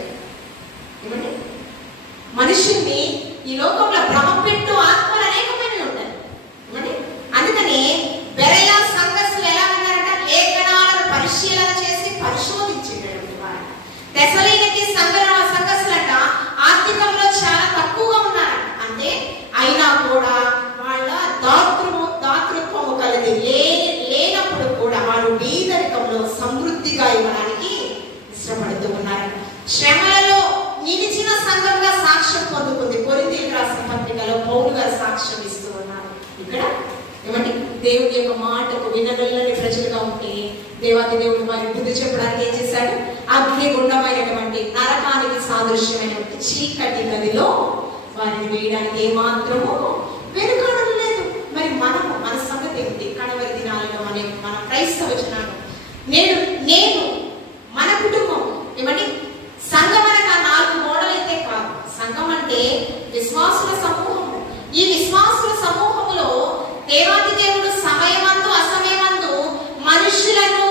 బుద్ధి చెప్పడానికి ఏం చేశాడు? అగ్నిగుండమైనటువంటి నరకానికి సాదృశ్యమైనటువంటి చీకటి గదిలో వారిని వేయడానికి ఏమాత్రము వెనుకాడలేదు. మరి మనము మన సంగతి ఏమిటి? కడవరి దినాలలో మన క్రైస్తవ జనాలు నేను మన కుటుంబం ఏమండి? సంఘం అనగా 4 గోడలైతే కాదు. సంఘం అంటే విశ్వాసుల సమూహం. ఈ విశ్వాసుల సమూహంలో దేవాది దేవుడు సమయమందు అసమయమందు మనుషులను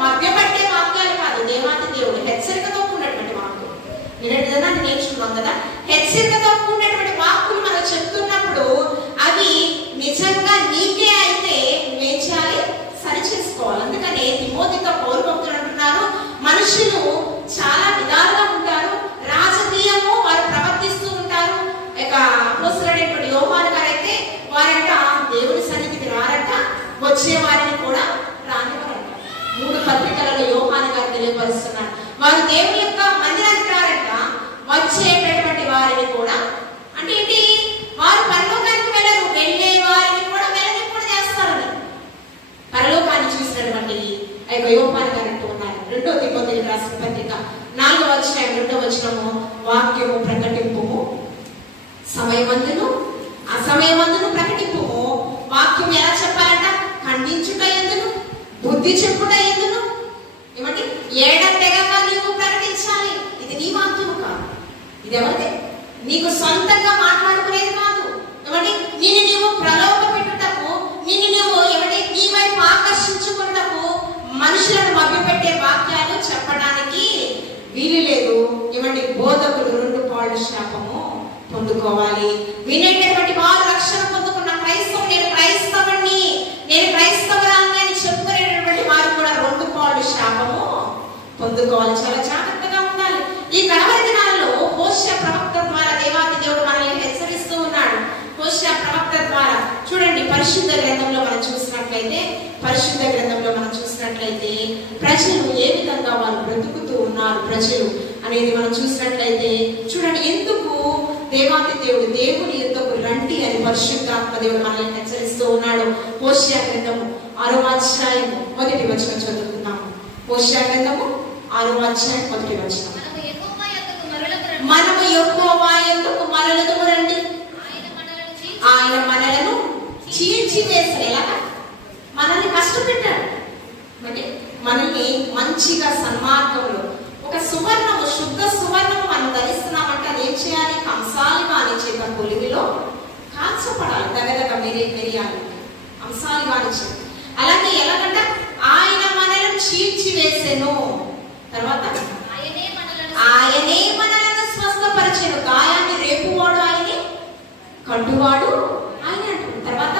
మధ్యపట్టే వాక్యాలు కాదు. దేవాది దేవుడు హెచ్చరికతో కూడినటువంటి వాక్యం. నిన్నటిదన్నా నేర్చుకున్నాం కదా, హెచ్చరికతో కూడినటువంటి వాక్కులు మనం చెప్తున్నప్పుడు అవి నిజంగా నీకే అయితే నువ్వేం చేయాలి? సరి చేసుకోవాలి. అందుకనే తిమోతితో పౌలు భక్తులు అంటున్నారు, మనుషులు చాలా విధాలుగా ఉంటారు, రాజకీయము వారు ప్రవర్తిస్తూ ఉంటారు. ఇక అపోస్తలుడైనటువంటి యోహాను గారైతే వారంట దేవుని సన్నిధికి రారట, వచ్చే వారిని కూడా రానివ్వరంట. 3 పత్రికలలో యోహాను గారు తెలియపరుస్తున్నారు. వారు దేవుని యొక్క మందిరానికి రారట, వచ్చేటటువంటి వారిని కూడా, అంటే ఏంటి? వారు పరలోకానికి వెళ్ళరు, వెళ్ళే వారిని కూడా వెళ్ళని చేస్తారని పరలోకాన్ని చూసినటువంటి యోహాను గారు అంటూ ఉన్నారు. 2 తిమోతికి రాసిన పత్రిక 4వ అధ్యాయం 2వ వచనము, వాక్యము ప్రకటింపుము, సమయమందును అసమయమందును ప్రకటింపుము. వాక్యం ఎలా చెప్పాలంట? ఖండించుట ఎందును, బుద్ధి చెప్పుట ఎందును, ఏమంటే ఏడతెగగా నీవు ప్రకటించాలి. ఇది నీ వాక్యము కాదు, ఇది ఎవరిదే? నీకు సొంతంగా మాట్లాడుకునేది కాదు. ఏమంటే నీవు ప్రలోభ పెట్టుటకు, నువ్వు ఏమంటే నీ వైపు ఆకర్షించుకున్నటకు మనుషులను మభ్యపెట్టే వాక్యాలు చెప్పడానికి వీలు లేదు. ఏమంటే బోధకులు 2 పాళ్ళు శాపము పొందుకోవాలి. వినేటటువంటి వారు రక్షణ పొందుకున్న క్రైస్తవుడు, నేను క్రైస్తవురాలని అని చెప్పుకునేటటువంటి వారు కూడా 2 పాళ్ళు శాపము పొందుకోవాలి. చాలా జాగ్రత్తగా ఉండాలి. ఈ కడవరి దినాలలో హోషేయ ప్రవక్త ద్వారా దేవాది దేవుడు మనల్ని హెచ్చరిస్తూ ఉన్నాడు. హోషేయ ప్రవక్త ద్వారా చూడండి, పరిశుద్ధ గ్రంథంలో మనం చూసినట్లయితే ప్రజలు ఏ విధంగా వారు బ్రతుకుతూ ఉన్నారు ప్రజలు అనేది మనం చూసినట్లయితే చూడండి, ఎందుకు దేవాది దేవుడు దేవుని యుద్ధకు రండి అని పరిశుద్ధాత్మ దేవుడు మనల్ని హెచ్చరిస్తూ ఉన్నాడు. హోషేయ గ్రంథము 6వ అధ్యాయం 1వ వచనం చదువుతున్నాము. హోషేయ గ్రంథము 6వ అధ్యాయం 1వ వచనం, మనము యెహోవా యందుకు మరలుదుము రండి, ఆయన మనలను చీల్చివేసేలాగా మనల్ని కష్టపెట్టాడు. అంటే మనల్ని మంచిగా సన్మార్గంలో ఒక సువర్ణము, శుద్ధ సువర్ణము మనం ధరిస్తున్నామంటే అది ఏం చేయాలి? కంసాలి వాని చేత పొలిమిలో కాల్చపడాలి. దగ్గర మెరియాలి, కంసాలి వాని చేత. అలాగే ఎలాగంట? ఆయన మనలను చీల్చివేసెను, తర్వాత ఆయనే మనలను స్వస్థపరిచెను, గాయాన్ని రేపువాడు ఆయనే, కట్టువాడు ఆయన అంటాడు. తర్వాత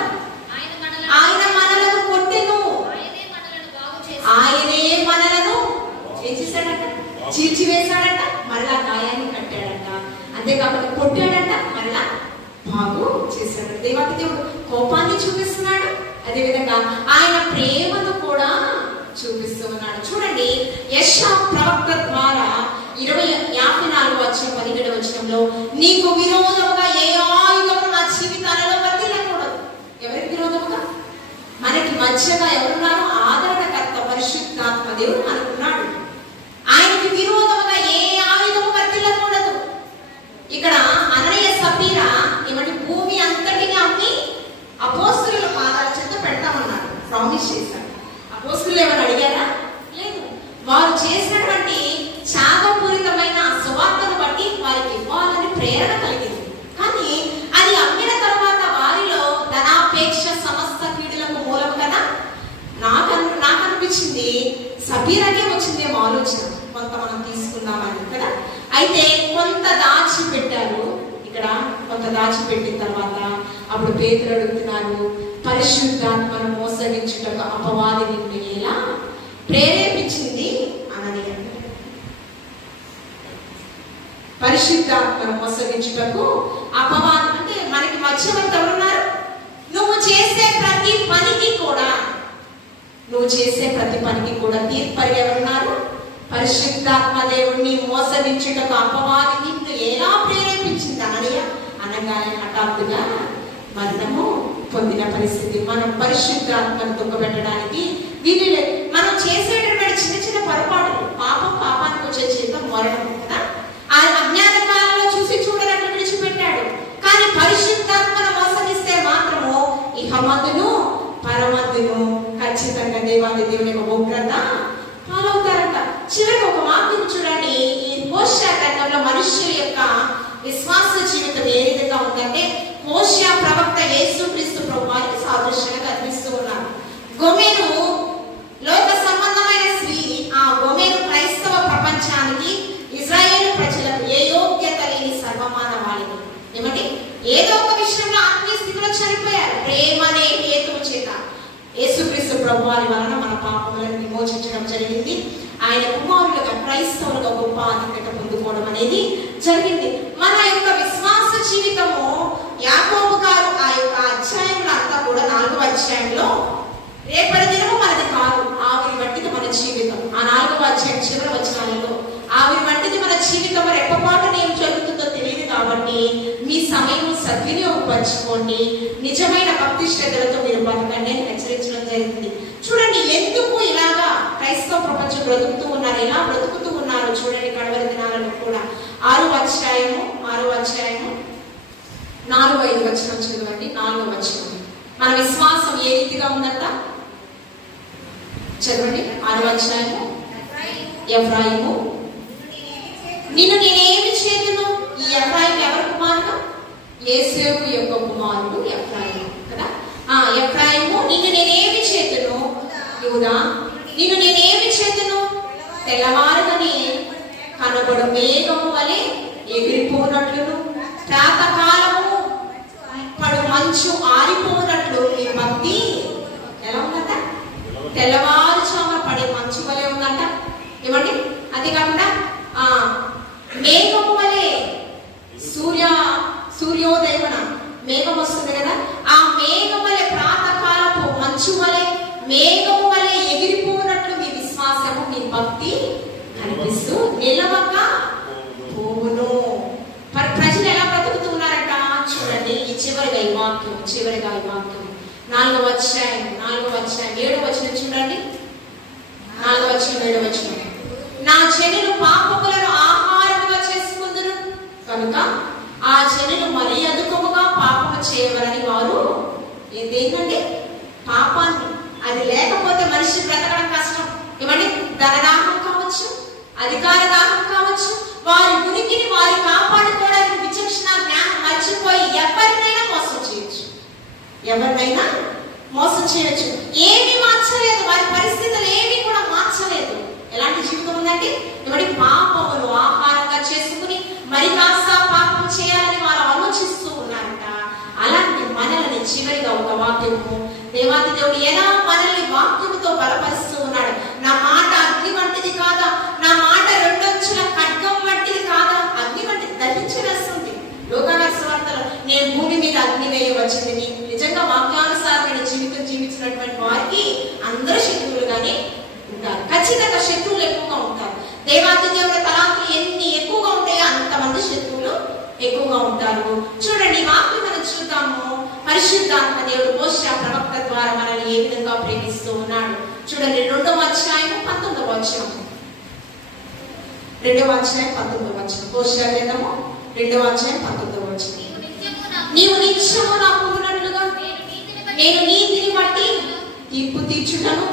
ఆయన మనలను కొట్టెను, ఆయనే మనలను ఏం చేశాడంట? చీల్చివేశాడంట, మళ్ళా గాయాన్ని కట్టాడంట. అంతేకాకుండా కొట్టాడంట, మళ్ళా బాగు చేశాడు. దేవాది దేవుడు కోపాన్ని చూపిస్తున్నాడు, అదేవిధంగా ఆయన ప్రేమను కూడా చూపిస్తూ ఉన్నాడు. చూడండి, యెషయా ప్రవక్త ద్వారా 54వ అధ్యాయం 17వ వచనంలో, నీకు విరోధముగా ఏ ఆయుధము నా జీవితాలలో వర్తిల్లకూడదు. ఎవరికి విరోధముగా? మనకి మధ్యగా ఎవరున్నారు? ఆదరణకర్త పరిశుద్ధాత్మ దేవుడు మనకున్నాడు. ఆయనకి విరోధముగా ఏ ఆయుధము వర్తిల్లకూడదు. ఇక్కడ అననీయ సఫీరా ఏమంటే భూమి అంతటిని అమ్మి అపోస్తలుల పాదాల చెంత పెడతామన్నాడు, ప్రామిస్ చేశాడు. అపోస్తలులు ఎవరు అడిగారా? లేదు. వారు చేసినటువంటి త్యాగపూరితమైన సువార్తను బట్టి వారికి ఇవ్వాలని ప్రేరణ కలిగింది. కానీ అది అమ్మిన తర్వాత వారిలో ధనాపేక్ష సమస్త కీడులకు మూలం కదా. నాకు అనిపించింది సబీరాకే వచ్చిందేమో ఆలోచన, కొంత మనం తీసుకుందామని కదా. అయితే కొంత దాచిపెట్టారు, ఇక్కడ కొంత దాచిపెట్టిన తర్వాత అప్పుడు పేతురు అడుగుతున్నారు, పరిశుద్ధాత్మను మోసగించుటకు అపవాది నిన్ను ఎలా ప్రేరేపించింది అని. పరిశుద్ధాత్మను మోసగించుటకు అపవాది అంటే మనకి మధ్యవర్తి ఎవరున్నారు? నువ్వు చేసే ప్రతి పనికి కూడా తీర్పరి ఎవరున్నారు? పరిశుద్ధాత్మ దేవుణ్ణి మోసగించుటకు అపవాది నిన్ను ఎలా ప్రేరేపించింది అనగానే హఠాత్తుగా మరణము పొందిన పరిస్థితి. మనం పరిశుద్ధాత్మను దుఃఖపెట్టడానికి వీలు లేదు. మనం చేసేటటువంటి చిన్న చిన్న పొరపాటులు, పాపానికి వచ్చే జీవితం మరణం కదా. ఆ అజ్ఞాన కాలంలో చూసి చూడనట్లు విడిచిపెట్టాడు. కానీ పరిశుద్ధాత్మను మోసగిస్తే మాత్రము ఇహమందును పరమందును ఖచ్చితంగా దేవుని యొక్క ఉగ్రత పాలవుతారంట. చివరికి ఒక వాక్యం చూడండి. ఈ హోషేయ గ్రంథంలో మనుష్యుల యొక్క విశ్వాస జీవితం ఏ విధంగా ఉందంటే, హోషేయ ప్రవక్త యేసుక్రీస్తు ప్రభువారికి సాదృశ్యంగా కనిపిస్తూ ఉన్నారు. గోమెరు లోక సంబంధమైన స్త్రీ. ఆ గోమెరు క్రైస్తవ ప్రపంచానికి, ఇజ్రాయేలు ప్రజలకు ఏ యోగ్యత లేని సర్వమానవాళిని. ఏమంటే ఏదో ఒక విషయంలో ఆత్మీయ స్థితిలో చనిపోయారు. ప్రేమ అనే హేతువు చేత యేసుక్రీస్తు ప్రభువారి వలన మన పాపములను విమోచించడం జరిగింది. ఆయన కుమారులుగా క్రైస్తవులుగా గొప్ప ఆధిక్యత పొందుకోవడం అనేది జరిగింది. మన యొక్క విశ్వాస జీవితము యాకోబు గారు ఆ యొక్క అధ్యాయంలో అంతా కూడా 4వ అధ్యాయంలో రేపటి దినము మనది కాదు, ఆవిరి వంటిది మన జీవితం. ఆ 4వ అధ్యాయం చివరి వచనాలలో ఆవిరి వంటిది మన జీవితం. రెప్పపాటున ఏం జరుగుతుందో తెలియదు కాబట్టి మీ సమయం సద్వినియోగపరచుకోండి. నిజమైన భక్తి శ్రద్ధలతో మీరు బతకండి అని హెచ్చరించడం జరిగింది. చూడండి ఎందుకు ఇలాగా క్రైస్తవ ప్రపంచం బ్రతుకుతూ ఉన్నారు, ఎలా బ్రతుకుతూ ఉన్నారు చూడండి. కడవరి దినాలలో కూడా 6వ అధ్యాయము 4-5 వచనం చదవండి. 4వ వచనం. మన విశ్వాసం ఏ రీతిగా ఉందంట చదవండి. 6వ అధ్యాయము. ఎఫ్రాయిము, నిన్ను నేనేమి చేతును. ఈ ఎఫ్రాయిము ఎవరి కుమారుడు? యేసేపు యొక్క కుమారుడు ఎఫ్రాయిము కదా. ఎఫ్రాయిము, నిన్ను నేనేమి చేతును. యూదా, నిన్ను నేనేమి చేతును. తెల్లవారుదని కనబడు మేఘము వలె ఎగిరిపోనట్లును, ప్రాతకాలము పడు మంచు ఆరిపోనట్లు మీ భక్తి ఎలా ఉందంట. తెల్లవారుజామున పడే మంచు వలె ఉందంట. ఏమండి అది కాకుండా మేఘము వలె సూర్యోదయమున మేఘం వస్తుంది కదా. ఆ మేఘం వలె ప్రాతకాలపు మంచు వలె మేఘము వలె ఎగిరిపోనట్లు మీ విశ్వాసము మీ భక్తి కనిపిస్తూ నిలవక పోవును. ప్రజలు ఎలా బ్రతుకుతూ ఉన్నారంట చూడండి. ఈ చివరిగా ఈ వాక్యం 4వ అధ్యాయం 7వ వచనం చూడండి. 4వ వచనం 7వ వచనం. నా జనులు పాపములను ఆహారముగా చేసుకుందురు కనుక ఆ జనులు మరీ అధికముగా పాపము చేయవలని వారు ఏంటంటే పాపాన్ని. అది లేకపోతే మనిషి బ్రతకడం కష్టం. ఏమంటే ధనదాహం కావచ్చు, అధికార దాహం కావచ్చు, వారి ఉనికిని వారి కాపాడుకోవడానికి విచక్షణ జ్ఞానం మర్చిపోయి ఎవరినైనా మోసం చేయొచ్చు. ఏమి మార్చలేదు, వారి పరిస్థితులు ఏమి కూడా మార్చలేదు. ఎలాంటి జీవితం ఉందండి. ఎవరి పాపములు ఆహారంగా చేసుకుని మరి కాస్త పాపం చేయాలని వారు ఆలోచిస్తూ ఉన్నారంట. అలాంటి మనల్ని చివరిగా ఒక వాక్యము, దేవాది దేవుడు ఎలా మనల్ని వాక్యముతో బలపరుస్తూ ఉన్నాడు. నా మాట అగ్ని వంటిది కాదా, నా మాట 2 అంచుల ఖడ్గం వంటిది కాదా. అగ్ని వంటిది దహించేస్తుంది. లోకాసు వార్తలో నేను భూమి మీద అగ్ని వేయవచ్చింది. నిజంగా వాక్యానుసారమైన జీవితం జీవించినటువంటి వారికి అందరూ శత్రువులుగానే ఉంటారు. ఖచ్చితంగా శత్రువులు ఎక్కువగా ఉంటారు. దేవాది దేవుడి తలాంతులు ఎన్ని ఎక్కువగా ఉంటాయో అంతమంది శత్రువులు ఎక్కువగా ఉంటారు. చూడండి వాక్యం మనం చూద్దాము. పరిశుద్ధాత్మ దేవుడు హోషేయ ప్రవక్త ద్వారా మనల్ని ఏ విధంగా ప్రేమిస్తూ ఉన్నాడు చూడండి. 2వ అధ్యాయం 19వ వచనం. 2వ అధ్యాయం 19వ వచనం. హోషేయ గ్రంథము 2వ అధ్యాయం 19వ వచనం. నీవు నిత్యము నాకు ఉన్నట్లుగా నేను నీతిని బట్టి తీర్పు తీర్చుటను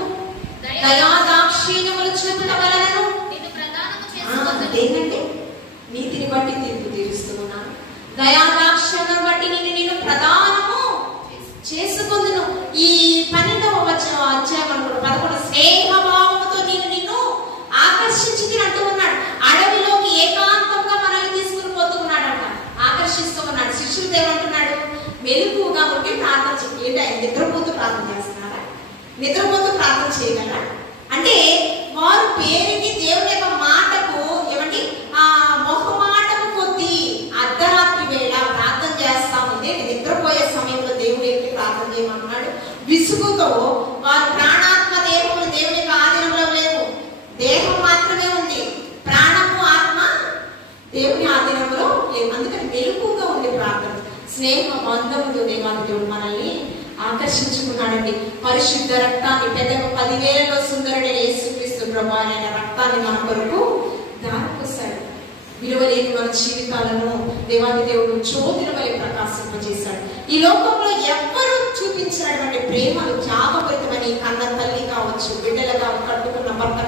దయాదాక్షిణ్యములు చూపటవలెను. అదేంటంటే నీతిని బట్టి తీర్పు తీరుస్తున్నాను, దయాదాక్షిణ్యం బట్టి నేను ప్రదానము చేసుకుందును. ఈ 12వ అధ్యాయం 11 స్నేహభావముతో నిన్ను ఆకర్షించి అంటూ ఉన్నాడు. అడవిలోకి ఏకాంతంగా మనల్ని తీసుకుని పోతూ ఉన్నాడంట, ఆకర్షిస్తూ ఉన్నాడు. శిష్యులు ఏమంటున్నాడు, మెలుగుగా ఉండి ప్రార్థన చేయండి. ఆయన నిద్రపోతూ ప్రార్థన చేస్తున్నారా? నిద్రపోతూ ప్రార్థన చేయగలరా? అంటే వారు పేరుకి దేవుని యొక్క మాటకు ఏమండి మొహమాటము కొద్ది అర్ధరాత్రి వేళ ప్రార్థన చేస్తా ఉంది. నిద్రపోయే సమయంలో దేవుడు ఏంటి ప్రార్థన చేయమన్నాడు. విసుగుతో వారు ప్రాణాత్మ దేహములు దేవుని యొక్క ఆధీనంలో లేవు. దేహం మాత్రమే ఉంది, ప్రాణము ఆత్మ దేవుని ఆధీనంలో లేవు. అందుకని మెలుగుగా ఉంది ప్రార్థన. స్నేహ బంధముతో దేవాది దేవుడు మనల్ని ఆకర్షించుకున్నాడండి. పరిశుద్ధ రక్తాన్ని, పెద్దగా 10,000లో సుందరుడైన యేసుక్రీస్తు ప్రభువు ఆయన రక్తాన్ని మన కొరకు దారిపోసాడు. విలువలేని మన జీవితాలను దేవాది దేవుడు జ్యోతిల వలె ప్రకాశింపజేశాడు. ఈ లోకంలో ఎవ్వరూ చూపించినటువంటి ప్రేమను, త్యాగపూరితమని కన్న తల్లి కావచ్చు, బిడ్డలుగా కట్టుకున్న భర్త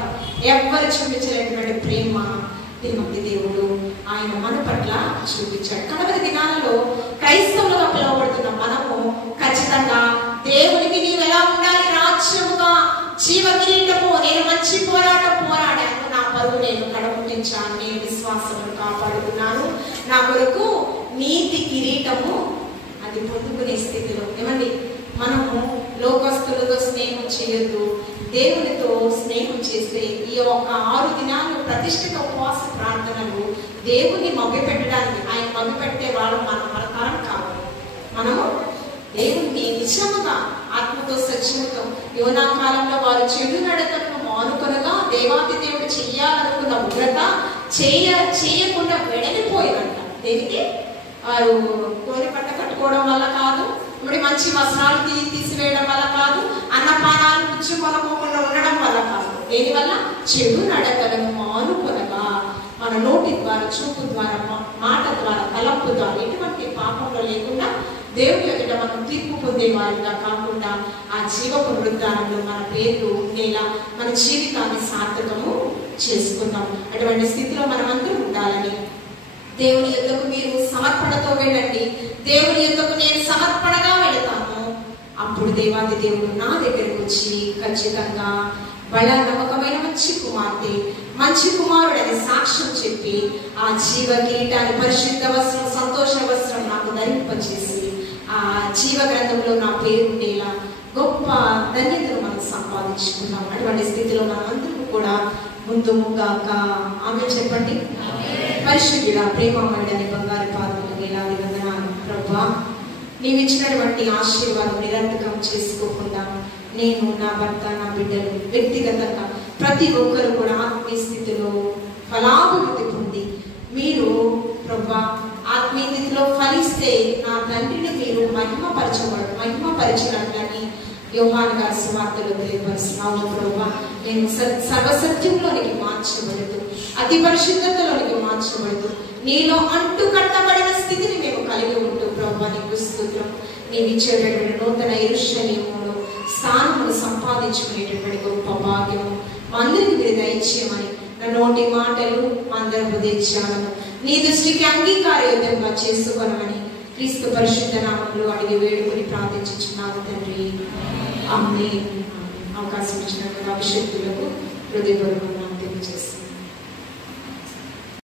ఎవ్వరు చూపించినటువంటి ప్రేమ దేవాది దేవుడు ఆయన మన పట్ల చూపించాడు. కడవరి దినాలలో క్రైస్తవులుగా పిలువబడుతున్న మనము ఖచ్చితంగా దేవునికి నీవు ఎలా ఉండాలి, రాజ్యముగా జీవ కిరీటము, నేను మంచి పోరాటం పోరాడాను, నా పరువు నేను కడముట్టించాను, నేను విశ్వాసమును కాపాడుకున్నాను, నా కొరకు నీతి కిరీటము అది పొందుకునే స్థితిలో. ఏమండి, మనము లోకస్తులతో స్నేహం చేయొద్దు, దేవునితో స్నేహం చేస్తే ఈ ఒక 6 దినాలు ప్రతిష్ఠిత ఉపవాస ప్రార్థనలు దేవుని మభ్యపెట్టడానికి, ఆయన మభ్యపెట్టే వాళ్ళు మన తరం కావాలి. మనము దేవుని నిజముగా ఆత్మతో సత్యముతో, యోనా కాలంలో వారు చెడు నడతను మానుకొనగా దేవాది దేవుడు చెయ్యాలనుకున్న ఉగ్రత చేయకుండా వెడలిపోయినంట. దేనికి? వారు కోరి పట్ట కట్టుకోవడం వల్ల కాదు, ఇప్పుడు మంచి వస్త్రాలు తీసివేయడం వల్ల కాదు, అన్నపానాలు పుచ్చుకొనకుండా ఉండడం వల్ల కాదు. దేని వల్ల? చెడు నడకలను మానుకొనగా మన నోటి ద్వారా, చూపు ద్వారా, మాట ద్వారా, తలంపు ద్వారా ఎటువంటి పాపంలో లేకుండా దేవుని ఎదుట మనం తీర్పు పొందే వారిగా కాకుండా ఆ జీవ పునరుద్ధానంలో మన పేర్లు ఉండేలా మన జీవితాన్ని సార్థకము చేసుకుందాం. అటువంటి స్థితిలో మనమందరూ ఉండాలని దేవుని యొద్దకు మీరు సమర్పణతో వెళ్ళండి. దేవుని యొద్దకు నేను సమర్పణగా వెళతాను. అప్పుడు దేవాది దేవుడు నా దగ్గరకు వచ్చి ఖచ్చితంగా బల నమ్మకమైన మంచి కుమార్తె, మంచి కుమారుడని సాక్ష్యం చెప్పి ఆ జీవ కిరీటాన్ని, పరిశుద్ధ వస్త్రం, సంతోష వస్త్రం నాకు ధరింపచేసి ఆ జీవ గ్రంథంలో నా పేరు ఉండేలా గొప్ప ధన్యతను మనం సంపాదించుకున్నాం. అటువంటి స్థితిలో మనమందరం కూడా ముందుగాక ఆమె చెప్పండి. పరిశుద్ధుడా, ప్రేమమయుడని బంగారు పాదములకు వేలాది వందనాలు ప్రభువా. నీవు ఇచ్చినటువంటి ఆశీర్వాదం నిరంతకం చేసుకోకుండా నేను, నా భర్త, నా బిడ్డలు వ్యక్తిగతంగా ప్రతి ఒక్కరు కూడా ఆత్మీయ స్థితిలో ఫలాభివృద్ధి పొంది మీరు ప్రభువా ఆత్మీయ స్థితిలో ఫలిస్తే నా తండ్రిని మీరు మహిమపరిచినట్లని యోహాను గారి సువార్తలో తెలియపరుస్తున్నావు ప్రభువా. నేను సర్వసత్యంలోనికి మార్చబడుతూ, అతి పరిశుద్ధతలోనికి మార్చబడుతూ, నీలో అంటు కట్టబడిన స్థితిని మేము కలిగి ఉంటూ ప్రభువా నీకు స్తుతులు. నీవు ఇచ్చేటటువంటి నూతన యెరూషలేములో స్థానమును సంపాదించుకునేటటువంటి గొప్ప భాగ్యము మా అందరికి మీరు దయచేయమని, నా నోటి మాటలు మా అందరి హృదయాలను నీ దృష్టికి అంగీకారయోగ్యంగా చేసుకోనమని క్రీస్తు పరిశుద్ధ నామములో అడిగి వేడుకొని ప్రార్థించుచున్నాము తండ్రి. ఆమేన్. అవకాశం ఇచ్చినటువంటి అభిషేకులకు హృదయపూర్వక